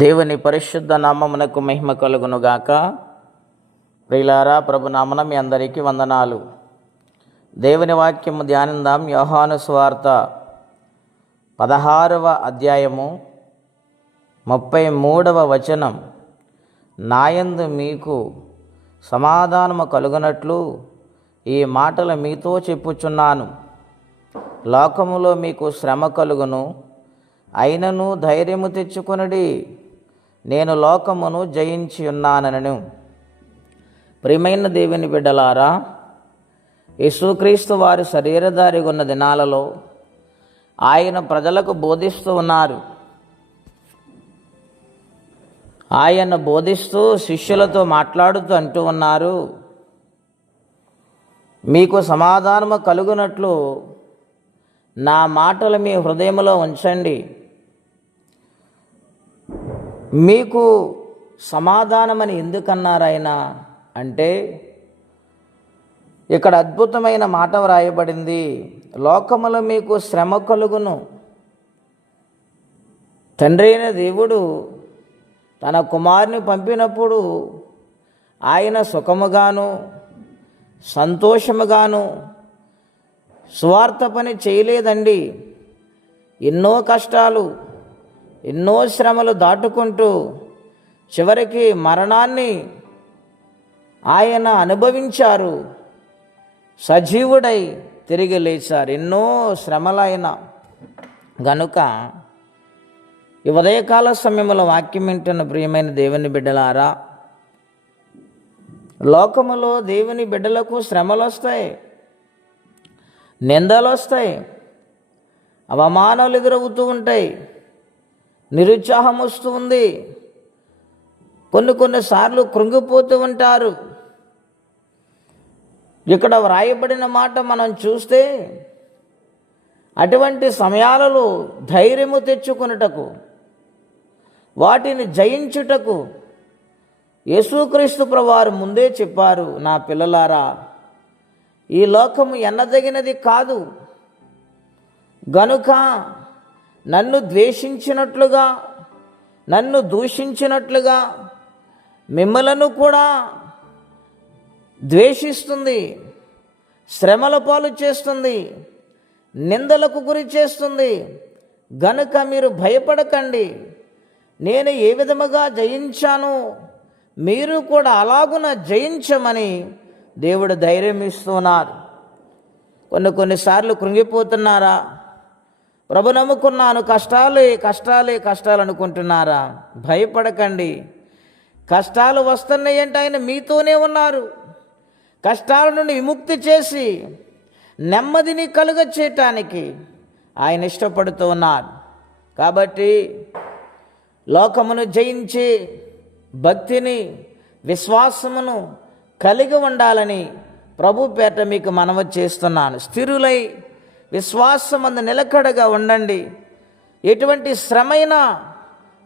దేవుని పరిశుద్ధ నామమునకు మహిమ కలుగునుగాక. ప్రియులారా, ప్రభునామన మీ అందరికీ వందనాలు. దేవుని వాక్యము ధ్యానిందాం. యోహాను సువార్త 16వ అధ్యాయము 33వ వచనం. నాయందు మీకు సమాధానము కలుగునట్లు ఈ మాటలు మీతో చెప్పుచున్నాను. లోకములో మీకు శ్రమ కలుగును, అయినను ధైర్యము తెచ్చుకొనుడి, నేను లోకమును జయించి ఉన్నానను. ప్రియమైన దేవుని బిడ్డలారా, యేసుక్రీస్తు వారి శరీరధారిగా ఉన్న దినాలలో ఆయన ప్రజలకు బోధిస్తూ ఉన్నారు. ఆయన బోధిస్తూ శిష్యులతో మాట్లాడుతూ అంటూ ఉన్నారు, మీకు సమాధానము కలుగునట్లు నా మాటలు మీ హృదయంలో ఉంచండి. మీకు సమాధానమని ఎందుకన్నారు ఆయన అంటే, ఇక్కడ అద్భుతమైన మాట వ్రాయబడింది. లోకములో మీకు శ్రమ కలుగును. తండ్రి అయిన దేవుడు తన కుమారుని పంపినప్పుడు ఆయన సుఖముగాను సంతోషముగాను సువార్త పని చేయలేదండి. ఎన్నో కష్టాలు, ఎన్నో శ్రమలు దాటుకుంటూ చివరికి మరణాన్ని ఆయన అనుభవించారు. సజీవుడై తిరిగి లేచారు. ఎన్నో శ్రమలైన గనుక ఈ ఉదయకాల సమయంలో వాక్యం వింటున్న ప్రియమైన దేవుని బిడ్డలారా, లోకములో దేవుని బిడ్డలకు శ్రమలు వస్తాయి, నిందలు వస్తాయి, అవమానాలు ఎదురవుతూ ఉంటాయి, నిరుత్సాహం వస్తూ ఉంది, కొన్నిసార్లు కృంగిపోతూ ఉంటారు. ఇక్కడ వ్రాయబడిన మాట మనం చూస్తే, అటువంటి సమయాలలో ధైర్యము తెచ్చుకొనుటకు, వాటిని జయించుటకు యేసుక్రీస్తు ప్రభువారు ముందే చెప్పారు, నా పిల్లలారా, ఈ లోకము ఎన్నదగినది కాదు గనుక నన్ను ద్వేషించినట్లుగా, నన్ను దూషించినట్లుగా మిమ్మలను కూడా ద్వేషిస్తుంది, శ్రమల పాలు చేస్తుంది, నిందలకు గురి చేస్తుంది. గనుక మీరు భయపడకండి. నేను ఏ విధముగా జయించాను, మీరు కూడా అలాగున జయించమని దేవుడు ధైర్యం ఇస్తున్నారు. కొన్నిసార్లు కృంగిపోతున్నారా? ప్రభు నమ్ముకున్నాను, కష్టాలు అనుకుంటున్నారా? భయపడకండి. కష్టాలు వస్తున్నాయంటే ఆయన మీతోనే ఉన్నారు. కష్టాల నుండి విముక్తి చేసి నెమ్మదిని కలుగచేయటానికి ఆయన ఇష్టపడుతూ ఉన్నారు. కాబట్టి లోకమును జయించి భక్తిని, విశ్వాసమును కలిగి ఉండాలని ప్రభు పేట మీకు మనవి చేస్తున్నాను. స్థిరులై విశ్వాసమందు నిలకడగా ఉండండి. ఎటువంటి శ్రమైనా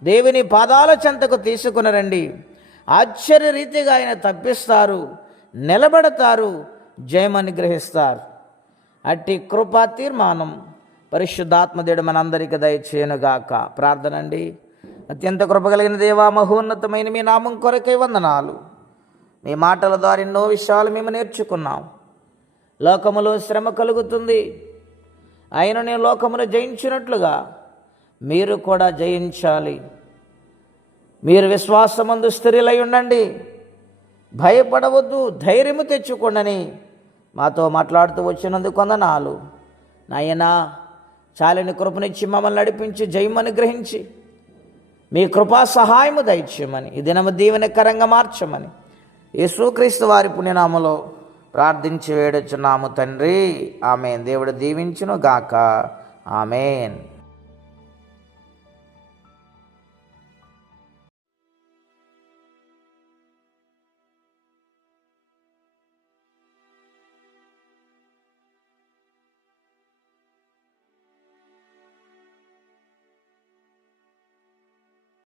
దేవుని పాదాల చెంతకు తీసుకుని రండి. ఆశ్చర్యరీతిగా ఆయన తప్పిస్తారు, నిలబడతారు, జయమనుగ్రహిస్తారు. అట్టి కృపా తీర్మానం పరిశుద్ధాత్మదేవుడు మనందరికీ దయచేయునుగాక. ప్రార్థన అండి. అత్యంత కృపగలిగిన దేవా, మహోన్నతమైన మీ నామం కొరకై వందనాలు. మీ మాటల ద్వారా ఎన్నో విషయాలు మేము నేర్చుకున్నాం. లోకములో శ్రమ కలుగుతుంది, ఆయన నేను లోకమును జయించినట్లుగా మీరు కూడా జయించాలి. మీరు విశ్వాసమందు స్థిరులై ఉండండి, భయపడవద్దు, ధైర్యము తెచ్చుకోండి మాతో మాట్లాడుతూ వచ్చినందుకు వందనాలు. నాయనా, చాలని కృపనిచ్చి మమ్మల్ని నడిపించి జయమని గ్రహించి మీ కృపా సహాయము దయచేయమని, ఈ దినము దీవెనకరంగా మార్చమని యేసుక్రీస్తు వారి పుణ్యనామలో ప్రార్థించి వేడుచున్నాము తండ్రి. ఆమేన్. దేవుడు దీవించును గాక. ఆమేన్.